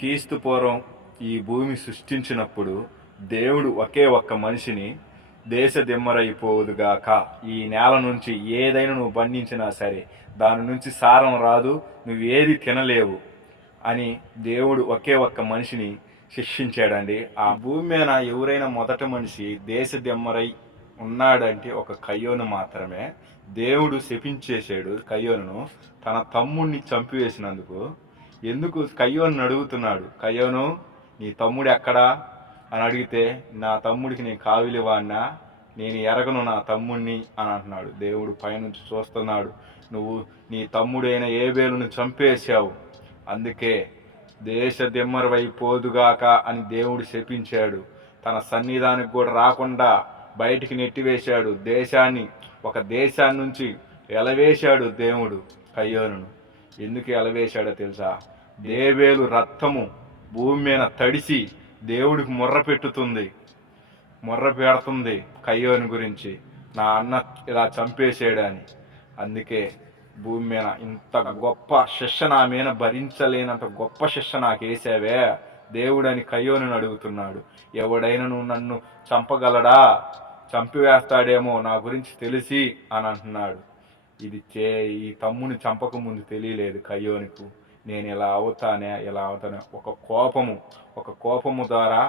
క్రీస్తు పూర్వం ఈ భూమి సృష్టించినప్పుడు దేవుడు ఒకే ఒక్క మనిషిని దేశ దిమ్మరైపోదుగాక, ఈ నేల నుంచి ఏదైనా నువ్వు పండించినా సరే దాని నుంచి సారం రాదు, నువ్వు ఏది తినలేవు అని దేవుడు ఒకే ఒక్క మనిషిని శిక్షించాడండి. ఆ భూమి మీద ఎవరైనా మొదటి మనిషి దేశ దిమ్మరై ఉన్నాడంటే ఒక కయ్యోను మాత్రమే. దేవుడు శపించేశాడు కయ్యోనును తన తమ్ముడిని చంపివేసినందుకు. ఎందుకు కయ్యోను అడుగుతున్నాడు, కయ్యోను నీ తమ్ముడు ఎక్కడా అని అడిగితే, నా తమ్ముడికి నేను కావిలివాడినా, నేను ఎరగను నా తమ్ముడిని అని అంటున్నాడు. దేవుడు పైనుంచి చూస్తున్నాడు, నువ్వు నీ తమ్ముడైన ఏబేలును చంపేశావు, అందుకే దేశ దిమ్మరవైపోదుగాక అని దేవుడు శపించాడు. తన సన్నిధానికి కూడా రాకుండా బయటికి నెట్టివేశాడు. ఒక దేశాన్ని నుంచి ఎలవేశాడు దేవుడు కయ్యోనును. ఎందుకు ఎలవేశాడో తెలుసా? ఏబేలు రక్తము భూమి మీద తడిసి దేవుడికి మొర్ర పెడుతుంది కయ్యోను గురించి, నా అన్న ఇలా చంపేసాడని. అందుకే భూమి మీద ఇంత గొప్ప శిక్ష నా మీద భరించలేనంత గొప్ప శిక్ష నాకు వేసావే దేవుడని కయ్యోనుని అడుగుతున్నాడు. ఎవడైనా నువ్వు నన్ను చంపగలడా, చంపివేస్తాడేమో నా గురించి తెలిసి అని అంటున్నాడు. ఈ తమ్ముని చంపక ముందు తెలియలేదు కయ్యోనుకు, నేను ఇలా అవుతానే. ఒక కోపము ద్వారా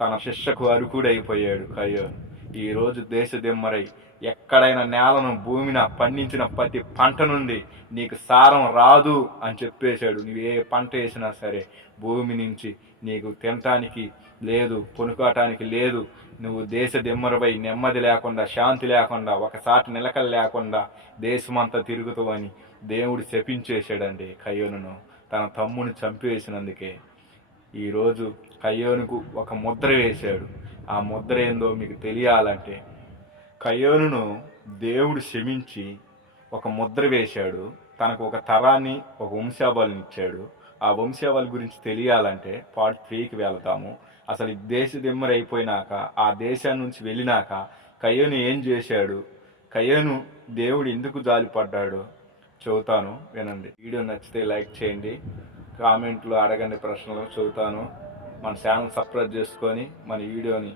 తన శిక్షకు అర్హుడైపోయాడు కయ్యోను. ఈరోజు దేశ దిమ్మరై ఎక్కడైనా నేలను భూమిన పండించిన ప్రతి పంట నుండి నీకు సారం రాదు అని చెప్పేశాడు. నువ్వు ఏ పంట వేసినా సరే భూమి నుంచి నీకు తినటానికి లేదు, పొనుకోవటానికి లేదు. నువ్వు దేశ దిమ్మరపై నెమ్మది లేకుండా, శాంతి లేకుండా, ఒకసారి నిలకలు లేకుండా దేశమంతా తిరుగుతావని దేవుడు శపించేశాడండి కయ్యోనును తన తమ్ముని చంపివేసినందుకే. ఈరోజు కయ్యోనుకు ఒక ముద్ర వేశాడు. ఆ ముద్ర ఏందో మీకు తెలియాలంటే, కయ్యోనును దేవుడు క్షమించి ఒక ముద్ర వేశాడు. తనకు ఒక తరాన్ని, ఒక వంశావళిని ఇచ్చాడు. ఆ వంశావళి గురించి తెలియాలంటే పార్ట్ 3కి వెళ్తాము. అసలు ఈ దేశ దిమ్మరైపోయినాక, ఆ దేశాన్ని నుంచి వెళ్ళినాక కయ్యోను ఏం చేశాడు, కయ్యోను దేవుడు ఎందుకు జాలిపడ్డాడు చెబుతాను, వినండి. వీడియో నచ్చితే లైక్ చేయండి, కామెంట్లో అడగండి, ప్రశ్నలు చెబుతాను. మన ఛానల్ సబ్స్క్రైబ్ చేసుకొని మన వీడియోని